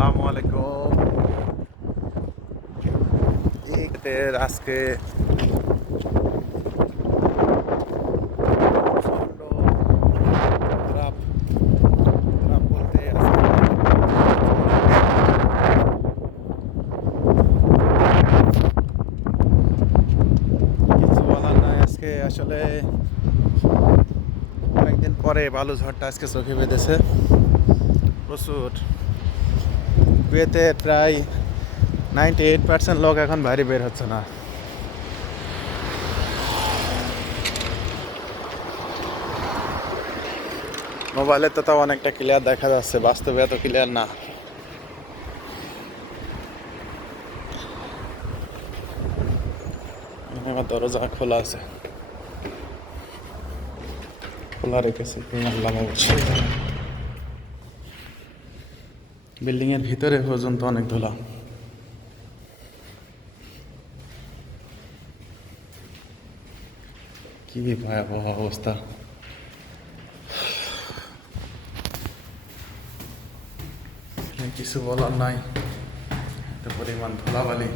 আসসালামু আলাইকুম। আজকে প্রচণ্ড খারাপ খারাপ বলতে কিছু বলার নাই। আজকে আসলে অনেকদিন পরে বালু ঝড়টা আজকে চোখে বেঁধেছে প্রচুর। কুয়েতে প্রায় 98% লোক এখন বাইরে বের হচ্ছে না। মোবাইলে তো তাও অনেকটা ক্লিয়ার দেখা যাচ্ছে, বাস্তবে এত ক্লিয়ার না। আমার দরজা খোলা আছে, খোলা রেখেছি, আল্লাহ অবশ্যই। বিল্ডিং এর ভিতরে পর্যন্ত অনেক ধুলা। কি ভয়াবহ অবস্থা! কিছু বলার নাই, এত পরিমাণ ধুলাবালি।